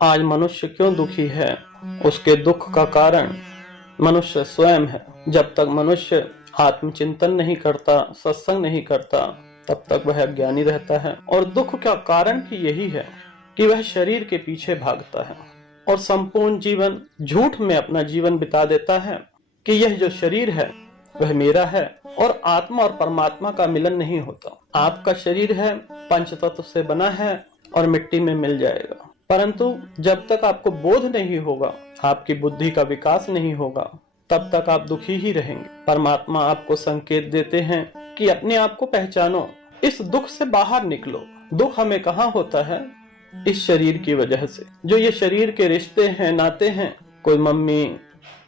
आज मनुष्य क्यों दुखी है? उसके दुख का कारण मनुष्य स्वयं है। जब तक मनुष्य आत्मचिंतन नहीं करता, सत्संग नहीं करता, तब तक वह अज्ञानी रहता है। और दुख का कारण भी यही है कि वह शरीर के पीछे भागता है और संपूर्ण जीवन झूठ में अपना जीवन बिता देता है कि यह जो शरीर है वह मेरा है, और आत्मा और परमात्मा का मिलन नहीं होता। आपका शरीर है, पंच तत्व से बना है और मिट्टी में मिल जाएगा। परंतु जब तक आपको बोध नहीं होगा, आपकी बुद्धि का विकास नहीं होगा, तब तक आप दुखी ही रहेंगे। परमात्मा आपको संकेत देते हैं कि अपने आप को पहचानो, इस दुख से बाहर निकलो। दुख हमें कहाँ होता है? इस शरीर की वजह से। जो ये शरीर के रिश्ते हैं, नाते हैं, कोई मम्मी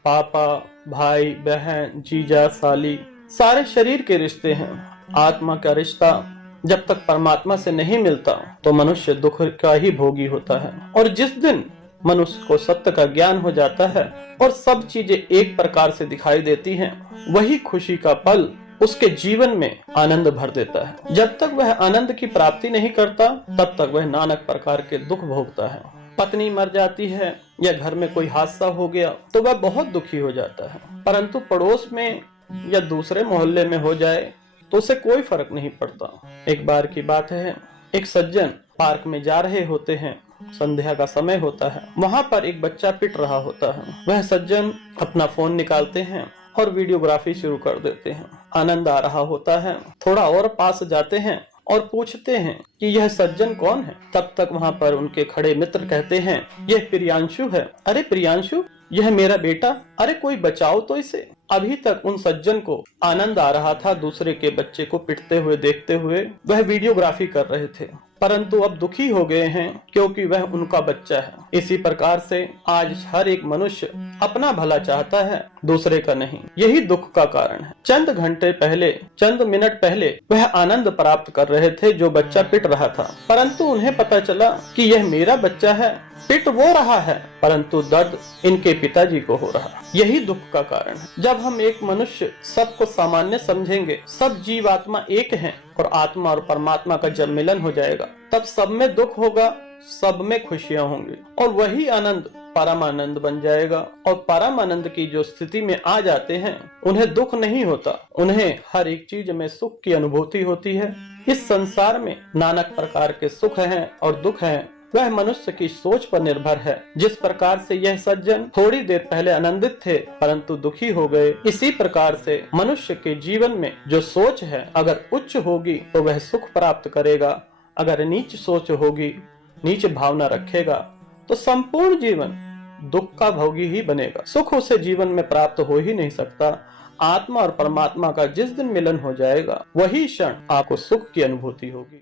पापा, भाई बहन, जीजा साली, सारे शरीर के रिश्ते हैं। आत्मा का रिश्ता जब तक परमात्मा से नहीं मिलता तो मनुष्य दुख का ही भोगी होता है। और जिस दिन मनुष्य को सत्य का ज्ञान हो जाता है और सब चीजें एक प्रकार से दिखाई देती हैं, वही खुशी का पल उसके जीवन में आनंद भर देता है। जब तक वह आनंद की प्राप्ति नहीं करता, तब तक वह नानक प्रकार के दुख भोगता है। पत्नी मर जाती है या घर में कोई हादसा हो गया तो वह बहुत दुखी हो जाता है। परंतु पड़ोस में या दूसरे मोहल्ले में हो जाए तो उसे कोई फर्क नहीं पड़ता। एक बार की बात है, एक सज्जन पार्क में जा रहे होते हैं, संध्या का समय होता है। वहां पर एक बच्चा पिट रहा होता है। वह सज्जन अपना फोन निकालते हैं और वीडियोग्राफी शुरू कर देते हैं। आनंद आ रहा होता है। थोड़ा और पास जाते हैं और पूछते हैं कि यह सज्जन कौन है। तब तक वहां पर उनके खड़े मित्र कहते हैं, यह प्रियांशु है। अरे प्रियांशु, यह मेरा बेटा, अरे कोई बचाओ तो इसे। अभी तक उन सज्जन को आनंद आ रहा था दूसरे के बच्चे को पिटते हुए देखते हुए, वह वीडियोग्राफी कर रहे थे। परंतु अब दुखी हो गए हैं क्योंकि वह उनका बच्चा है। इसी प्रकार से आज हर एक मनुष्य अपना भला चाहता है, दूसरे का नहीं। यही दुख का कारण है। चंद घंटे पहले, चंद मिनट पहले वह आनंद प्राप्त कर रहे थे जो बच्चा पिट रहा था, परंतु उन्हें पता चला कि यह मेरा बच्चा है। पिट वो रहा है परंतु दर्द इनके पिताजी को हो रहा। यही दुख का कारण है। जब हम एक मनुष्य सबको सामान्य समझेंगे, सब जीवात्मा एक हैं और आत्मा और परमात्मा का जब मिलन हो जाएगा, तब सब में दुख होगा, सब में खुशियां होंगी और वही आनंद परम आनंद बन जाएगा। और परम आनंद की जो स्थिति में आ जाते हैं, उन्हें दुख नहीं होता, उन्हें हर एक चीज में सुख की अनुभूति होती है। इस संसार में नानक प्रकार के सुख हैं और दुख हैं, वह मनुष्य की सोच पर निर्भर है। जिस प्रकार से यह सज्जन थोड़ी देर पहले आनंदित थे परंतु दुखी हो गए, इसी प्रकार से मनुष्य के जीवन में जो सोच है, अगर उच्च होगी तो वह सुख प्राप्त करेगा, अगर नीच सोच होगी, नीच भावना रखेगा तो संपूर्ण जीवन दुख का भोगी ही बनेगा। सुख उसे जीवन में प्राप्त हो ही नहीं सकता। आत्मा और परमात्मा का जिस दिन मिलन हो जाएगा, वही क्षण आपको सुख की अनुभूति होगी।